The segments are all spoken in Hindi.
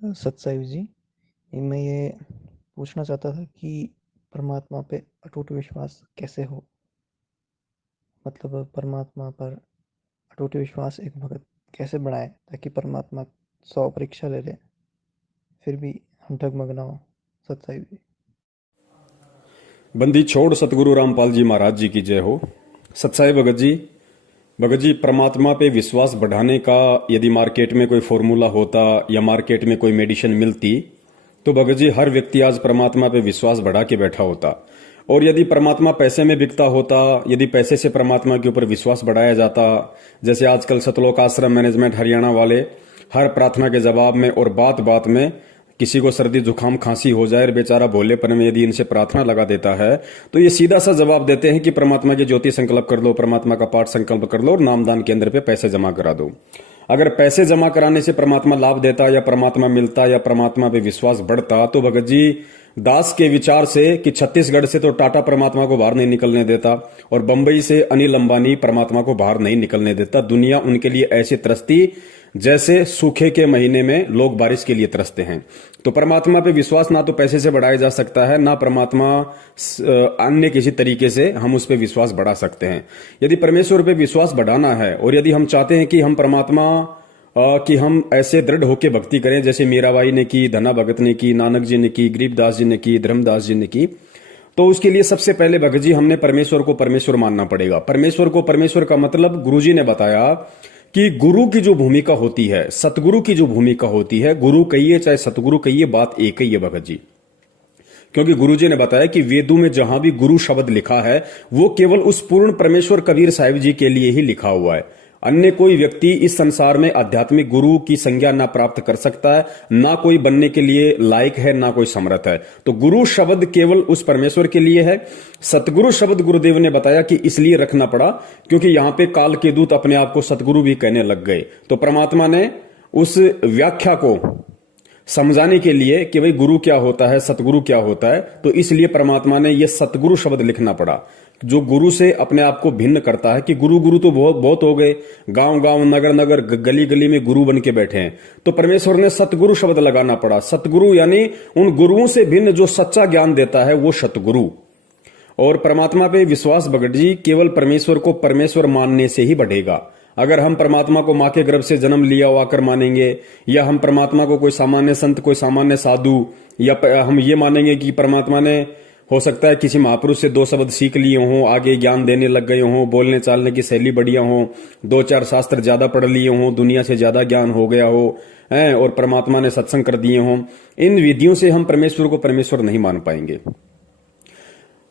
सत्साई जी, मैं ये पूछना चाहता था कि परमात्मा पे अटूट विश्वास कैसे हो? मतलब परमात्मा पर अटूट विश्वास एक भगत कैसे बनाए ताकि परमात्मा 100 परीक्षा ले ले, फिर भी हम डगमग ना हो। सत्साई जी। बंदी छोड़ सतगुरु रामपाल जी महाराज जी की जय हो। सत्साई भगत जी परमात्मा पे विश्वास बढ़ाने का यदि मार्केट में कोई फॉर्मूला होता या मार्केट में कोई मेडिसिन मिलती तो भगत जी हर व्यक्ति आज परमात्मा पे विश्वास बढ़ा के बैठा होता। और यदि परमात्मा पैसे में बिकता होता, यदि पैसे से परमात्मा के ऊपर विश्वास बढ़ाया जाता, जैसे आजकल सतलोक आश्रम मैनेजमेंट हरियाणा वाले हर प्रार्थना के जवाब में और बात बात में किसी को सर्दी जुकाम खांसी हो जाए और बेचारा भोलेपन में यदि इनसे प्रार्थना लगा देता है तो ये सीधा सा जवाब देते हैं कि परमात्मा की ज्योति संकल्प कर लो, परमात्मा का पाठ संकल्प कर लो और नामदान केंद्र पे पैसे जमा करा दो। अगर पैसे जमा कराने से परमात्मा लाभ देता या परमात्मा मिलता या परमात्मा पे विश्वास बढ़ता तो भगत जी दास के विचार से कि छत्तीसगढ़ से तो टाटा परमात्मा को बाहर नहीं निकलने देता और बंबई से अनिल अंबानी परमात्मा को बाहर नहीं निकलने देता। दुनिया उनके लिए ऐसे तरसती जैसे सूखे के महीने में लोग बारिश के लिए तरसते हैं। तो परमात्मा पे विश्वास ना तो पैसे से बढ़ाया जा सकता है, ना परमात्मा अन्य किसी तरीके से हम उस पे विश्वास बढ़ा सकते हैं। यदि परमेश्वर पे विश्वास बढ़ाना है और यदि हम चाहते हैं कि हम परमात्मा कि हम ऐसे दृढ़ होकर भक्ति करें जैसे मीराबाई ने की, धना भगत ने की, नानक जी ने की, गरीबदास जी ने की, धर्मदास जी ने की, तो उसके लिए सबसे पहले भगत जी हमने परमेश्वर को परमेश्वर मानना पड़ेगा। परमेश्वर को परमेश्वर का मतलब गुरुजी ने बताया कि गुरु की जो भूमिका होती है, सतगुरु की जो भूमिका होती है, गुरु कहिए चाहे सतगुरु कहिए, बात एक ही है भगत जी। क्योंकि गुरुजी ने बताया कि वेदों में जहां भी गुरु शब्द लिखा है वो केवल उस पूर्ण परमेश्वर कबीर साहिब जी के लिए ही लिखा हुआ है। अन्य कोई व्यक्ति इस संसार में आध्यात्मिक गुरु की संज्ञा ना प्राप्त कर सकता है, ना कोई बनने के लिए लायक है, ना कोई समर्थ है। तो गुरु शब्द केवल उस परमेश्वर के लिए है। सतगुरु शब्द गुरुदेव ने बताया कि इसलिए रखना पड़ा क्योंकि यहां पे काल के दूत अपने आप को सतगुरु भी कहने लग गए। तो परमात्मा ने उस व्याख्या को समझाने के लिए कि भाई गुरु क्या होता है, सतगुरु क्या होता है, तो इसलिए परमात्मा ने यह सतगुरु शब्द लिखना पड़ा जो गुरु से अपने आप को भिन्न करता है। कि गुरु गुरु तो बहुत बहुत हो गए, गांव गांव नगर नगर गली गली में गुरु बन के बैठे हैं, तो परमेश्वर ने सतगुरु शब्द लगाना पड़ा। सतगुरु यानी उन गुरुओं से भिन्न जो सच्चा ज्ञान देता है वो सतगुरु। और परमात्मा पे विश्वास भगत जी केवल परमेश्वर को परमेश्वर मानने से ही बढ़ेगा। अगर हम परमात्मा को मां के गर्भ से जन्म लिया हुआ कर मानेंगे, या हम परमात्मा को कोई सामान्य संत, कोई सामान्य साधु, या हम ये मानेंगे कि परमात्मा ने हो सकता है किसी महापुरुष से 2 शब्द सीख लिए हों, आगे ज्ञान देने लग गए हों, बोलने चालने की शैली बढ़िया हो, 2-4 शास्त्र ज्यादा पढ़ लिए हों, दुनिया से ज्यादा ज्ञान हो गया हो है, और परमात्मा ने सत्संग कर दिए हों, इन विधियों से हम परमेश्वर को परमेश्वर नहीं मान पाएंगे।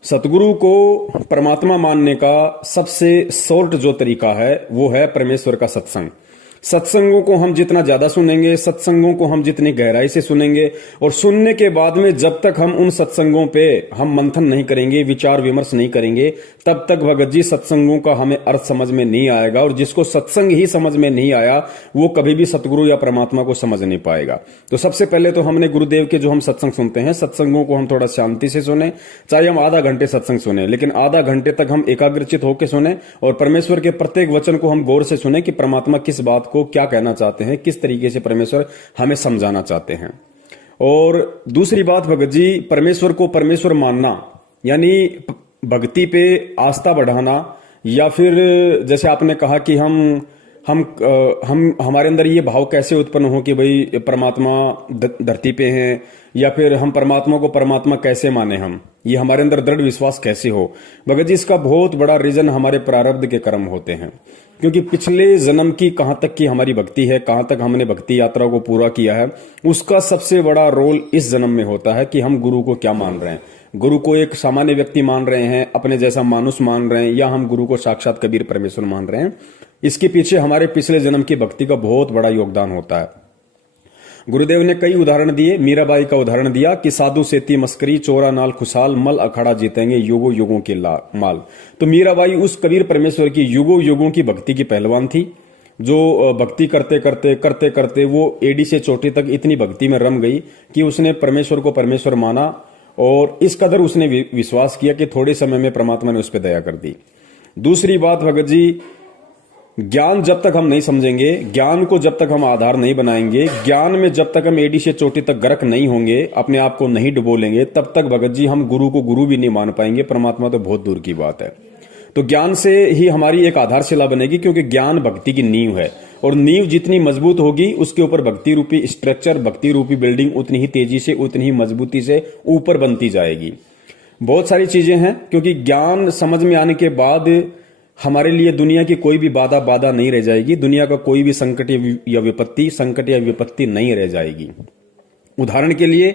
सतगुरु को परमात्मा मानने का सबसे शॉर्ट जो तरीका है वो है परमेश्वर का सत्संग। सत्संगों को हम जितना ज्यादा सुनेंगे, सत्संगों को हम जितनी गहराई से सुनेंगे, और सुनने के बाद में जब तक हम उन सत्संगों पे हम मंथन नहीं करेंगे, विचार विमर्श नहीं करेंगे, तब तक भगत जी सत्संगों का हमें अर्थ समझ में नहीं आएगा। और जिसको सत्संग ही समझ में नहीं आया वो कभी भी सतगुरु या परमात्मा को समझ नहीं पाएगा। तो सबसे पहले तो हमने गुरुदेव के जो हम सत्संग सुनते हैं, सत्संगों को हम थोड़ा शांति से सुने, चाहे हम आधा घंटे सत्संग सुने, लेकिन आधा घंटे तक हम एकाग्रचित होकर सुने और परमेश्वर के प्रत्येक वचन को हम गौर से सुने कि परमात्मा किस बात को क्या कहना चाहते हैं, किस तरीके से परमेश्वर हमें समझाना चाहते हैं। और दूसरी बात भगत जी, परमेश्वर को परमेश्वर मानना यानी भक्ति पे आस्था बढ़ाना, या फिर जैसे आपने कहा कि हम हमारे अंदर ये भाव कैसे उत्पन्न हो कि भाई परमात्मा धरती पे हैं, या फिर हम परमात्मा को परमात्मा कैसे माने, हम ये हमारे अंदर दृढ़ विश्वास कैसे हो। भगत जी इसका बहुत बड़ा रीजन हमारे प्रारब्ध के कर्म होते हैं। क्योंकि पिछले जन्म की कहां तक की हमारी भक्ति है, कहां तक हमने भक्ति यात्रा को पूरा किया है, उसका सबसे बड़ा रोल इस जन्म में होता है कि हम गुरु को क्या मान रहे हैं। गुरु को एक सामान्य व्यक्ति मान रहे हैं, अपने जैसा मानुष मान रहे हैं, या हम गुरु को साक्षात कबीर परमेश्वर मान रहे हैं। इसके पीछे हमारे पिछले जन्म की भक्ति का बहुत बड़ा योगदान होता है। गुरुदेव ने कई उदाहरण दिए। मीराबाई का उदाहरण दिया कि साधु सेती मस्करी, चोरा नाल खुशाल, मल अखाड़ा जीतेंगे युगों युगों के माल। तो मीराबाई उस कबीर परमेश्वर की युगों युगों की भक्ति की पहलवान थी, जो भक्ति करते करते करते करते वो एडी से चोटी तक इतनी भक्ति में रम गई कि उसने परमेश्वर को परमेश्वर माना, और इस कदर उसने विश्वास किया कि थोड़े समय में परमात्मा ने उस पर दया कर दी। दूसरी बात भगत जी, ज्ञान जब तक हम नहीं समझेंगे, ज्ञान को जब तक हम आधार नहीं बनाएंगे, ज्ञान में जब तक हम एडी से चोटी तक गर्क नहीं होंगे, अपने आप को नहीं डुबो लेंगे, तब तक भगत जी हम गुरु को गुरु भी नहीं मान पाएंगे, परमात्मा तो बहुत दूर की बात है। तो ज्ञान से ही हमारी एक आधारशिला बनेगी, क्योंकि ज्ञान भक्ति की नींव है, और नींव जितनी मजबूत होगी उसके ऊपर भक्ति रूपी स्ट्रक्चर, भक्ति रूपी बिल्डिंग उतनी ही तेजी से, उतनी ही मजबूती से ऊपर बनती जाएगी। बहुत सारी चीजें हैं, क्योंकि ज्ञान समझ में आने के बाद हमारे लिए दुनिया की कोई भी बाधा नहीं रह जाएगी, दुनिया का कोई भी संकट या विपत्ति नहीं रह जाएगी। उदाहरण के लिए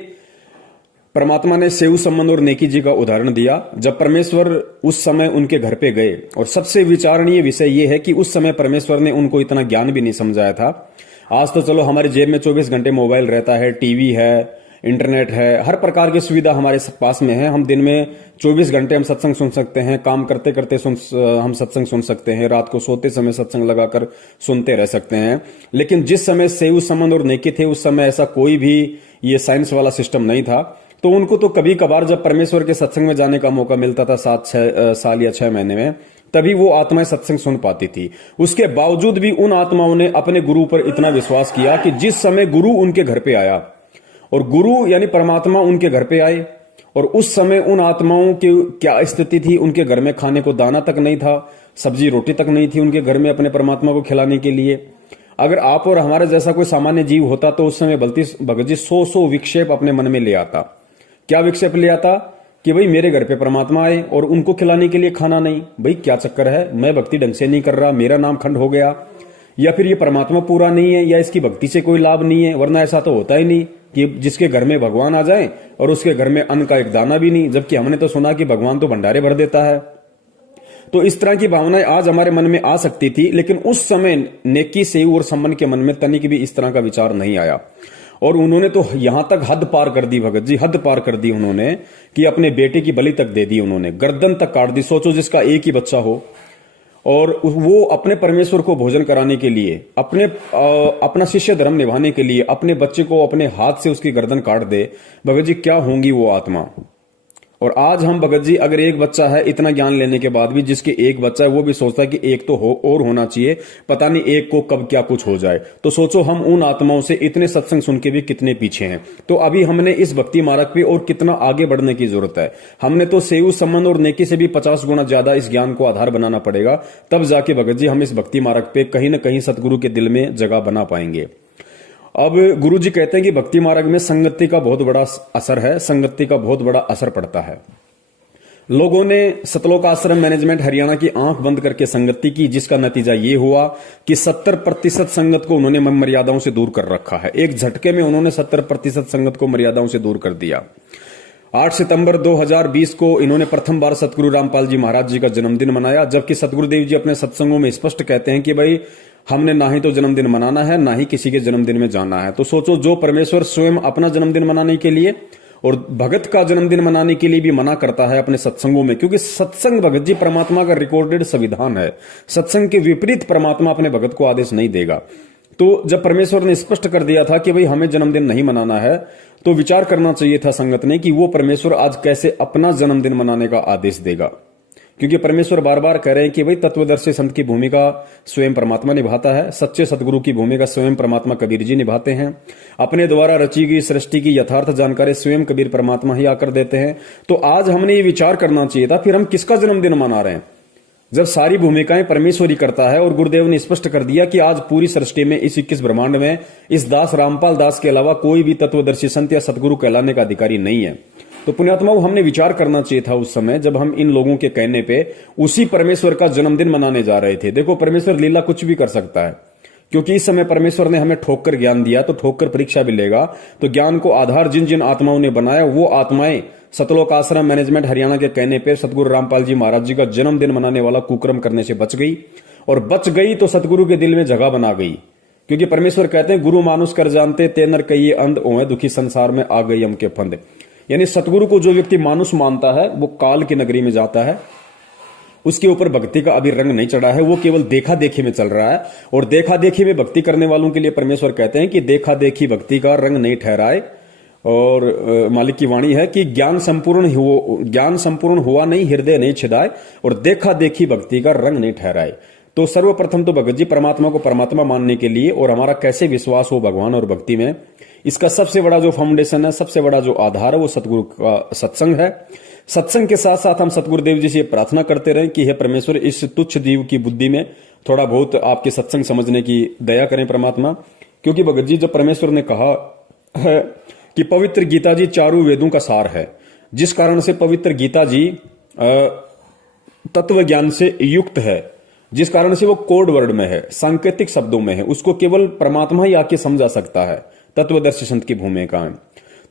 परमात्मा ने सेव संबंध और नेकी जी का उदाहरण दिया। जब परमेश्वर उस समय उनके घर पे गए, और सबसे विचारणीय विषय यह है कि उस समय परमेश्वर ने उनको इतना ज्ञान भी नहीं समझाया था। आज तो चलो हमारी जेब में 24 घंटे मोबाइल रहता है, टीवी है, इंटरनेट है, हर प्रकार की सुविधा हमारे पास में है। हम दिन में 24 घंटे हम सत्संग सुन सकते हैं, काम करते करते हम सत्संग सुन सकते हैं, रात को सोते समय सत्संग लगाकर सुनते रह सकते हैं। लेकिन जिस समय सेव संबंध और नेकी थे, उस समय ऐसा कोई भी ये साइंस वाला सिस्टम नहीं था। तो उनको तो कभी कभार जब परमेश्वर के सत्संग में जाने का मौका मिलता था 7-6 साल या 6 महीने में, तभी वो आत्माएं सत्संग सुन पाती थी। उसके बावजूद भी उन आत्माओं ने अपने गुरु पर इतना विश्वास किया कि जिस समय गुरु उनके घर पे आया, और गुरु यानी परमात्मा उनके घर पे आए, और उस समय उन आत्माओं की क्या स्थिति थी, उनके घर में खाने को दाना तक नहीं था, सब्जी रोटी तक नहीं थी उनके घर में अपने परमात्मा को खिलाने के लिए। अगर आप और हमारे जैसा कोई सामान्य जीव होता तो उस समय भगत जी 100 विक्षेप अपने मन में ले आता। क्या विक्षेप ले आता कि भाई मेरे घर पे परमात्मा आए और उनको खिलाने के लिए खाना नहीं, भाई क्या चक्कर है, मैं भक्ति ढंग से नहीं कर रहा, मेरा नाम खंड हो गया, या फिर ये परमात्मा पूरा नहीं है, या इसकी भक्ति से कोई लाभ नहीं है। वरना ऐसा तो होता ही नहीं कि जिसके घर में भगवान आ जाए और उसके घर में अन्न का एक दाना भी नहीं, जबकि हमने तो सुना कि भगवान तो भंडारे भर देता है। तो इस तरह की भावनाएं आज हमारे मन में आ सकती थी, लेकिन उस समय नेकी सेव और संबंध के मन में तनिक भी इस तरह का विचार नहीं आया। और उन्होंने तो यहां तक हद पार कर दी भगत जी, हद पार कर दी उन्होंने कि अपने बेटे की बलि तक दे दी उन्होंने, गर्दन तक काट दी। सोचो जिसका एक ही बच्चा हो और वो अपने परमेश्वर को भोजन कराने के लिए, अपना शिष्य धर्म निभाने के लिए अपने बच्चे को अपने हाथ से उसकी गर्दन काट दे, भगत जी क्या होंगी वो आत्मा। और आज हम भगत जी अगर एक बच्चा है, इतना ज्ञान लेने के बाद भी जिसके एक बच्चा है, वो भी सोचता है कि एक तो और होना चाहिए, पता नहीं एक को कब क्या कुछ हो जाए। तो सोचो हम उन आत्माओं से इतने सत्संग सुन के भी कितने पीछे हैं। तो अभी हमने इस भक्ति मार्ग पे और कितना आगे बढ़ने की जरूरत है। हमने तो सेव संबंध और नेकी से भी 50 गुना ज्यादा इस ज्ञान को आधार बनाना पड़ेगा, तब जाके भगत जी हम इस भक्ति मार्ग पे कहीं ना कहीं सतगुरु के दिल में जगह बना पाएंगे। अब गुरु जी कहते हैं कि भक्ति मार्ग में संगति का बहुत बड़ा असर है, संगति का बहुत बड़ा असर पड़ता है। लोगों ने सतलोक आश्रम मैनेजमेंट हरियाणा की आंख बंद करके संगति की, जिसका नतीजा ये हुआ कि 70% संगत को उन्होंने मर्यादाओं से दूर कर रखा है। एक झटके में उन्होंने 70% संगत को मर्यादाओं से दूर कर दिया। 8 सितंबर 2020 को इन्होंने प्रथम बार सतगुरु रामपाल जी महाराज जी का जन्मदिन मनाया, जबकि सतगुरुदेव जी अपने सत्संगों में स्पष्ट कहते हैं कि भाई हमने ना ही तो जन्मदिन मनाना है, ना ही किसी के जन्मदिन में जाना है। तो सोचो जो परमेश्वर स्वयं अपना जन्मदिन मनाने के लिए और भगत का जन्मदिन मनाने के लिए भी मना करता है अपने सत्संगों में, क्योंकि सत्संग भगत जी परमात्मा का रिकॉर्डेड संविधान है। सत्संग के विपरीत परमात्मा अपने भगत को आदेश नहीं देगा। तो जब परमेश्वर ने स्पष्ट कर दिया था कि भाई हमें जन्मदिन नहीं मनाना है, तो विचार करना चाहिए था संगत ने कि वो परमेश्वर आज कैसे अपना जन्मदिन मनाने का आदेश देगा। क्योंकि परमेश्वर बार बार कह रहे हैं कि भाई तत्वदर्शी संत की भूमिका स्वयं परमात्मा निभाता है, सच्चे सतगुरु की भूमिका स्वयं परमात्मा कबीर जी निभाते हैं, अपने द्वारा रची गई सृष्टि की यथार्थ जानकारी स्वयं कबीर परमात्मा ही आकर देते हैं। तो आज हमने ये विचार करना चाहिए था, फिर हम किसका जन्मदिन मना रहे हैं जब सारी भूमिकाएं परमेश्वर ही करता है। और गुरुदेव ने स्पष्ट कर दिया कि आज पूरी सृष्टि में, इस 21 ब्रह्मांड में इस दास रामपाल दास के अलावा कोई भी तत्वदर्शी संत या सतगुरु कहलाने का अधिकारी नहीं है। तो पुण्यात्माओं हमने विचार करना चाहिए था उस समय जब हम इन लोगों के कहने पे उसी परमेश्वर का जन्मदिन मनाने जा रहे थे। देखो परमेश्वर लीला कुछ भी कर सकता है, क्योंकि इस समय परमेश्वर ने हमें ठोक कर ज्ञान दिया, तो ठोक कर परीक्षा भी लेगा। तो ज्ञान को आधार जिन जिन आत्माओं ने बनाया, वो आत्माएं सतलोक आश्रम मैनेजमेंट हरियाणा के कहने पे सतगुरु रामपाल जी महाराज जी का जन्मदिन मनाने वाला कुक्रम करने से बच गई। और बच गई तो सतगुरु के दिल में जगह बना गई, क्योंकि परमेश्वर कहते हैं गुरु मानुष कर जानते ते नर कई अंध ओए दुखी संसार में आ गई हम के फंद। यानी सतगुरु को जो व्यक्ति मानुष मानता है वो काल की नगरी में जाता है, उसके ऊपर भक्ति का अभी रंग नहीं चढ़ा है, वो केवल देखा देखी में चल रहा है। और देखा देखी में भक्ति करने वालों के लिए परमेश्वर कहते हैं कि देखा देखी भक्ति का रंग नहीं ठहराए। और मालिक की वाणी है कि ज्ञान संपूर्ण हुआ नहीं, हृदय नहीं छिदाए, और देखा देखी भक्ति का रंग नहीं ठहराए। तो सर्वप्रथम तो भगत जी परमात्मा को परमात्मा मानने के लिए और हमारा कैसे विश्वास हो भगवान और भक्ति में, इसका सबसे बड़ा जो फाउंडेशन है, सबसे बड़ा जो आधार है, वो सतगुरु का सत्संग है। सत्संग के साथ साथ हम सतगुरुदेव जी से प्रार्थना करते रहे कि हे परमेश्वर, इस तुच्छ जीव की बुद्धि में थोड़ा बहुत आपके सत्संग समझने की दया करें परमात्मा। क्योंकि भगत जी, जब परमेश्वर ने कहा है कि पवित्र गीता जी चारों वेदों का सार है, जिस कारण से पवित्र गीता जी तत्व ज्ञान से युक्त है, जिस कारण से वो कोड वर्ड में है, सांकेतिक शब्दों में है, उसको केवल परमात्मा ही आके समझा सकता है, तत्वदर्शी संत की भूमिका है।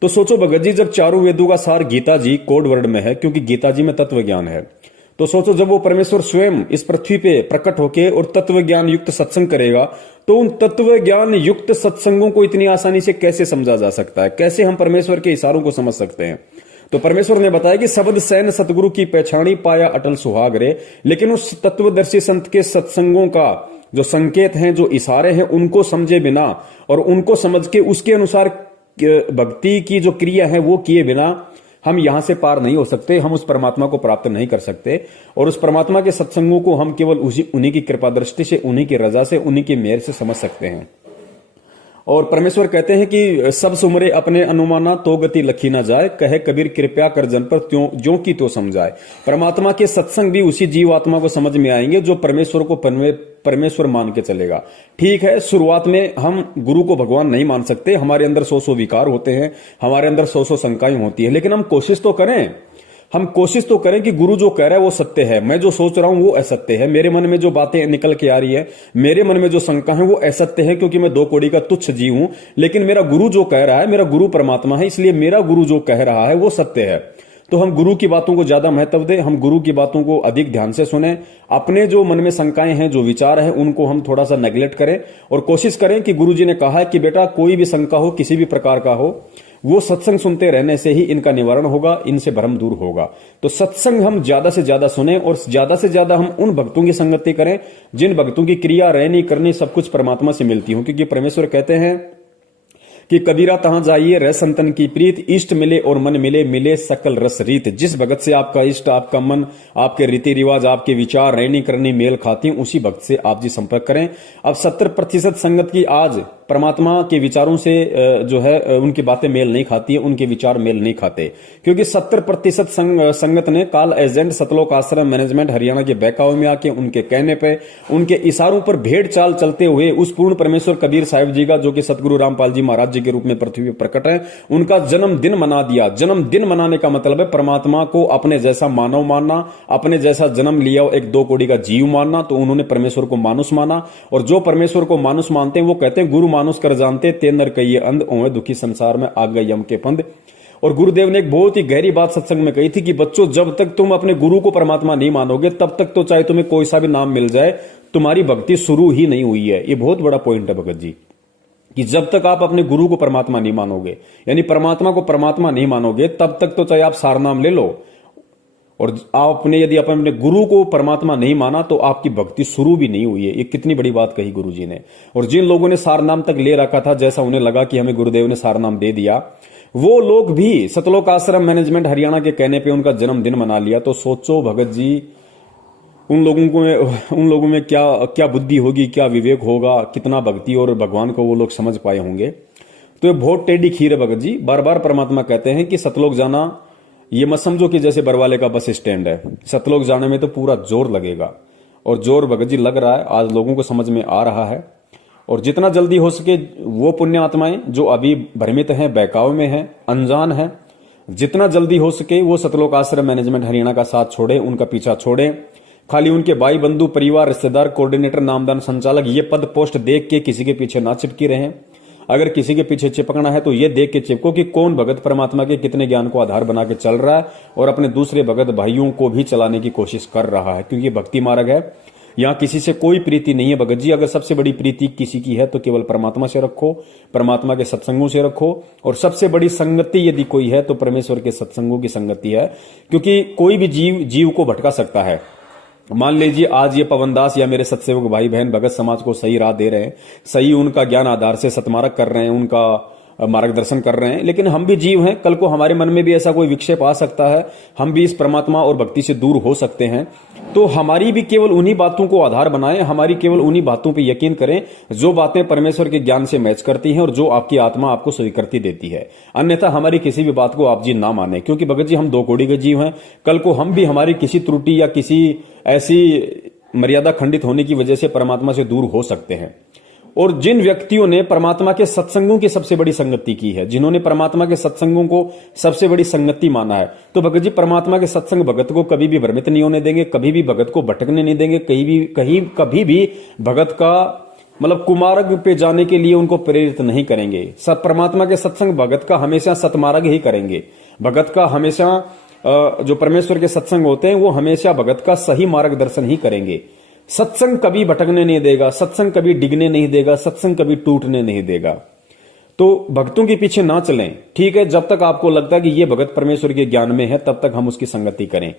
तो सोचो भगत जी, जब चारों वेदों का सार गीता जी कोड वर्ड में है, क्योंकि गीता जी में तत्व ज्ञान है, तो सोचो जब वो परमेश्वर स्वयं इस पृथ्वी पे प्रकट होके और तत्व ज्ञान युक्त सत्संग करेगा, तो उन तत्व ज्ञान युक्त सत्संगों को इतनी आसानी से कैसे समझा जा सकता है, कैसे हम परमेश्वर के इशारों को समझ सकते हैं। तो परमेश्वर ने बताया कि शब्द सैन सतगुरु की पहचानी पाया अटल सुहाग रे। लेकिन उस तत्वदर्शी संत के सत्संगों का जो संकेत हैं, जो इशारे हैं, उनको समझे बिना और उनको समझ के उसके अनुसार भक्ति की जो क्रिया है वो किए बिना हम यहां से पार नहीं हो सकते, हम उस परमात्मा को प्राप्त नहीं कर सकते। और उस परमात्मा के सत्संगों को हम केवल उन्हीं की कृपा दृष्टि से, उन्हीं की रजा से, उन्हीं की मेहर से समझ सकते हैं। और परमेश्वर कहते हैं कि सब सुमरे अपने अनुमाना तो गति लखी ना जाए, कहे कबीर कृपया कर जन पर त्यों ज्यों की तो समझाए। परमात्मा के सत्संग भी उसी जीवात्मा को समझ में आएंगे जो परमेश्वर को परमेश्वर मान के चलेगा। ठीक है, शुरुआत में हम गुरु को भगवान नहीं मान सकते, हमारे अंदर 100 विकार होते हैं, हमारे अंदर 100 शंकाएं होती है, लेकिन हम कोशिश तो करें, हम कोशिश तो करें कि गुरु जो कह रहा है वो सत्य है, मैं जो सोच रहा हूं वो असत्य है, मेरे मन में जो बातें निकल के आ रही है, मेरे मन में जो शंका है वो असत्य है, क्योंकि मैं 2 कौड़ी का तुच्छ जीव हूं। लेकिन मेरा गुरु जो कह रहा है, मेरा गुरु परमात्मा है, इसलिए मेरा गुरु जो कह रहा है वो सत्य है। तो हम गुरु की बातों को ज्यादा महत्व दें, हम गुरु की बातों को अधिक ध्यान से सुने, अपने जो मन में शंकाएं हैं, जो विचार है, उनको हम थोड़ा सा नेग्लेक्ट करें और कोशिश करें कि गुरु जी ने कहा है कि बेटा कोई भी शंका हो, किसी भी प्रकार का हो, वो सत्संग सुनते रहने से ही इनका निवारण होगा, इनसे भ्रम दूर होगा। तो सत्संग हम ज्यादा से ज्यादा सुने और ज्यादा से ज्यादा हम उन भक्तों की संगति करें जिन भक्तों की क्रिया, रहनी, करनी सब कुछ परमात्मा से मिलती हो। क्योंकि परमेश्वर कहते हैं कि कबीरा तहां जाइए रह संतन की प्रीत, इष्ट मिले और मन मिले, मिले सकल रस रीत। जिस भगत से आपका इष्ट, आपका मन, आपके रीति रिवाज, आपके विचार, रहनी करनी मेल खाती हैं, उसी भक्त से आप जी संपर्क करें। अब 70% संगत की आज परमात्मा के विचारों से जो है उनकी बातें मेल नहीं खाती है, उनके विचार मेल नहीं खाते, क्योंकि 70% संगत ने काल एजेंट सतलोक आश्रम मैनेजमेंट हरियाणा के बहकावे में आके उनके कहने पे, उनके इशारों पर भेड़ चाल चलते हुए उस पूर्ण परमेश्वर कबीर साहिब जी का, जो कि सतगुरु रामपाल जी महाराज जी के रूप में पृथ्वी पर प्रकट है, उनका जन्मदिन मना दिया। जन्मदिन मनाने का मतलब है परमात्मा को अपने जैसा मानव मानना, अपने जैसा जन्म लिया एक 2 कौड़ी का जीव मानना। तो उन्होंने परमेश्वर को मानुष माना, और जो परमेश्वर को मानुष मानते हैं वो कहते हैं गुरु मानुष कर जानते, ते नर कहिए अंध, ओए दुखी संसार में आ गए यम के फंद। और गुरुदेव ने एक बहुत ही गहरी बात सत्संग में कही थी कि बच्चों, जब तक तुम अपने गुरु को परमात्मा नहीं मानोगे, तब तक तो चाहे तुम्हें कोई सा भी नाम मिल जाए, तुम्हारी भक्ति शुरू ही नहीं हुई है। ये बहुत बड़ा पॉइंट है भगत जी, कि जब तक आप अपने गुरु को परमात्मा नहीं मानोगे, यानी परमात्मा को परमात्मा नहीं मानोगे, तब तक तो चाहे आप सार नाम ले लो, और आपने यदि अपने गुरु को परमात्मा नहीं माना तो आपकी भक्ति शुरू भी नहीं हुई है। ये कितनी बड़ी बात कही गुरु जी ने। और जिन लोगों ने सार नाम तक ले रखा था, जैसा उन्हें लगा कि हमें गुरुदेव ने सार नाम दे दिया, वो लोग भी सतलोक आश्रम मैनेजमेंट हरियाणा के कहने पे उनका जन्मदिन मना लिया। तो सोचो भगत जी, उन लोगों में क्या क्या बुद्धि होगी, क्या विवेक होगा, कितना भक्ति और भगवान को वो लोग समझ पाए होंगे। तो ये बहुत टेढ़ी खीर है भगत जी। बार बार परमात्मा कहते हैं कि सतलोक जाना, ये मत समझो कि जैसे बरवाले का बस स्टैंड है, सतलोक जाने में तो पूरा जोर लगेगा, और जोर भगत जी लग रहा है, आज लोगों को समझ में आ रहा है। और जितना जल्दी हो सके वो पुण्य आत्माएं जो अभी भ्रमित हैं, बहकाव में हैं, अनजान हैं, जितना जल्दी हो सके वो सतलोक आश्रम मैनेजमेंट हरियाणा का साथ छोड़े, उनका पीछा छोड़े। खाली उनके भाई बंधु परिवार रिश्तेदार कोऑर्डिनेटर नामदान संचालक ये पद पोस्ट देख के किसी के पीछे ना चिपकी रहे। अगर किसी के पीछे चिपकना है तो ये देख के चिपको कि कौन भगत परमात्मा के कितने ज्ञान को आधार बना के चल रहा है और अपने दूसरे भगत भाइयों को भी चलाने की कोशिश कर रहा है, क्योंकि भक्ति मार्ग है। यहाँ किसी से कोई प्रीति नहीं है भगत जी। अगर सबसे बड़ी प्रीति किसी की है तो केवल परमात्मा से रखो, परमात्मा के सत्संगों से रखो। और सबसे बड़ी संगति यदि कोई है तो परमेश्वर के सत्संगों की संगति है, क्योंकि कोई भी जीव को भटका सकता है। मान लीजिए आज ये पवनदास या मेरे सत्सेवक भाई बहन भगत समाज को सही राह दे रहे हैं, सही उनका ज्ञान आधार से सतमार्ग कर रहे हैं, उनका मार्गदर्शन कर रहे हैं, लेकिन हम भी जीव हैं। कल को हमारे मन में भी ऐसा कोई विक्षेप आ सकता है, हम भी इस परमात्मा और भक्ति से दूर हो सकते हैं। तो हमारी भी केवल उन्हीं बातों को आधार बनाएं, हमारी केवल उन्हीं बातों पे यकीन करें जो बातें परमेश्वर के ज्ञान से मैच करती हैं और जो आपकी आत्मा आपको स्वीकृति देती है। अन्यथा हमारी किसी भी बात को आप जी ना माने, क्योंकि भगत जी हम दो कोड़ी के जीव हैं। कल को हम भी हमारी किसी त्रुटि या किसी ऐसी मर्यादा खंडित होने की वजह से परमात्मा से दूर हो सकते हैं। और जिन व्यक्तियों ने परमात्मा के सत्संगों की सबसे बड़ी संगति की है, जिन्होंने परमात्मा के सत्संगों को सबसे बड़ी संगति माना है, तो भगत जी परमात्मा के सत्संग भगत को कभी भी भ्रमित नहीं होने देंगे, कभी भी भगत को भटकने नहीं देंगे, कभी भी भगत का मतलब कुमार्ग पे जाने के लिए उनको प्रेरित नहीं करेंगे। सब परमात्मा के सत्संग भगत का हमेशा सतमार्ग ही करेंगे। भगत का हमेशा जो परमेश्वर के सत्संग होते हैं वो हमेशा भगत का सही मार्गदर्शन ही करेंगे। सत्संग कभी भटकने नहीं देगा, सत्संग कभी डिगने नहीं देगा, सत्संग कभी टूटने नहीं देगा। तो भक्तों के पीछे ना चलें, ठीक है। जब तक आपको लगता है कि ये भगत परमेश्वर के ज्ञान में है तब तक हम उसकी संगति करें,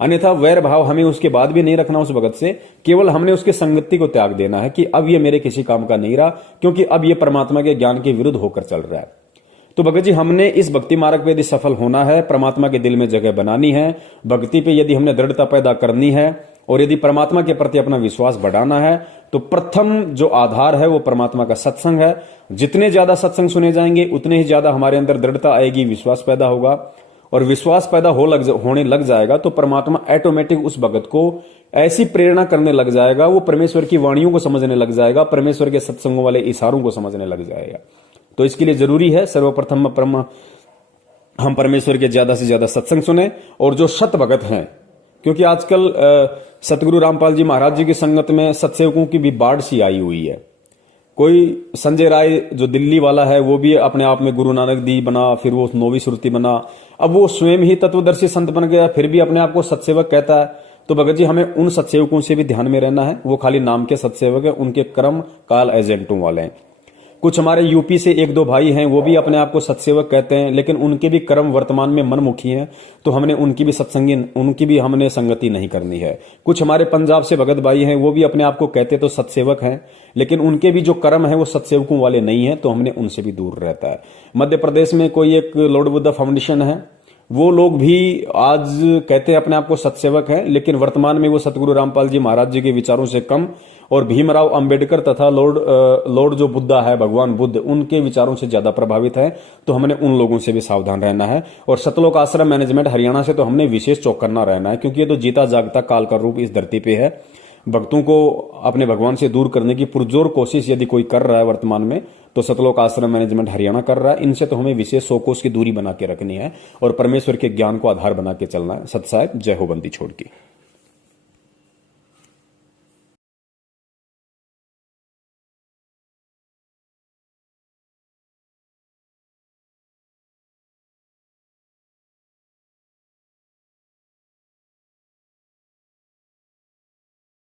अन्यथा वैर भाव हमें उसके बाद भी नहीं रखना उस भगत से। केवल हमने उसकी संगति को त्याग देना है कि अब ये मेरे किसी काम का नहीं रहा, क्योंकि अब ये परमात्मा के ज्ञान के विरुद्ध होकर चल रहा है। तो भगत जी हमने इस भक्ति मार्ग पे यदि सफल होना है, परमात्मा के दिल में जगह बनानी है, भक्ति पे यदि हमने दृढ़ता पैदा करनी है और यदि परमात्मा के प्रति अपना विश्वास बढ़ाना है, तो प्रथम जो आधार है वो परमात्मा का सत्संग है। जितने ज्यादा सत्संग सुने जाएंगे उतने ही ज्यादा हमारे अंदर दृढ़ता आएगी, विश्वास पैदा होगा, और विश्वास पैदा होने लग जाएगा तो परमात्मा ऑटोमेटिक उस भगत को ऐसी प्रेरणा करने लग जाएगा, वो परमेश्वर की वाणियों को समझने लग जाएगा, परमेश्वर के सत्संगों वाले इशारों को समझने लग जाएगा। तो इसके लिए जरूरी है सर्वप्रथम हम परमेश्वर के ज्यादा से ज्यादा सत्संग सुने, और जो शत भगत हैं, क्योंकि आजकल सतगुरु रामपाल जी महाराज जी की संगत में सत्सेवकों की भी बाढ़ सी आई हुई है। कोई संजय राय जो दिल्ली वाला है वो भी अपने आप में गुरु नानक दी बना, फिर वो नौवीं श्रुति बना, अब वो स्वयं ही तत्वदर्शी संत बन गया, फिर भी अपने आप को सत्सेवक कहता है। तो भगत जी हमें उन सत्सेवकों से भी ध्यान में रहना है, वो खाली नाम के सत्सेवक है, उनके कर्म काल एजेंटों वाले हैं। कुछ हमारे यूपी से एक दो भाई हैं, वो भी अपने आप को सत्सेवक कहते हैं, लेकिन उनके भी कर्म वर्तमान में मनमुखी हैं, तो हमने उनकी भी हमने संगति नहीं करनी है। कुछ हमारे पंजाब से भगत भाई हैं, वो भी अपने आप को कहते तो सत्सेवक हैं, लेकिन उनके भी जो कर्म है वो सत्सेवकों वाले नहीं है, तो हमने उनसे भी दूर रहता है। मध्य प्रदेश में कोई एक लॉर्ड बुद्धा फाउंडेशन है, वो लोग भी आज कहते हैं अपने आप को सत्सेवक हैं, लेकिन वर्तमान में वो सतगुरु रामपाल जी महाराज जी के विचारों से कम और भीमराव अंबेडकर तथा लॉर्ड जो बुद्धा है, भगवान बुद्ध, उनके विचारों से ज्यादा प्रभावित है। तो हमने उन लोगों से भी सावधान रहना है। और सतलोक आश्रम मैनेजमेंट हरियाणा से तो हमने विशेष चौकन्ना रहना है, क्योंकि ये तो जीता जागता काल का रूप इस धरती पे है। भक्तों को अपने भगवान से दूर करने की पुरजोर कोशिश यदि कोई कर रहा है वर्तमान में, तो सतलोक आश्रम मैनेजमेंट हरियाणा कर रहा है। इनसे तो हमें विशेष 100 कोस की दूरी बना के रखनी है और परमेश्वर के ज्ञान को आधार बना के चलना है। सत साहेब, जय हो बंदी छोड़ की।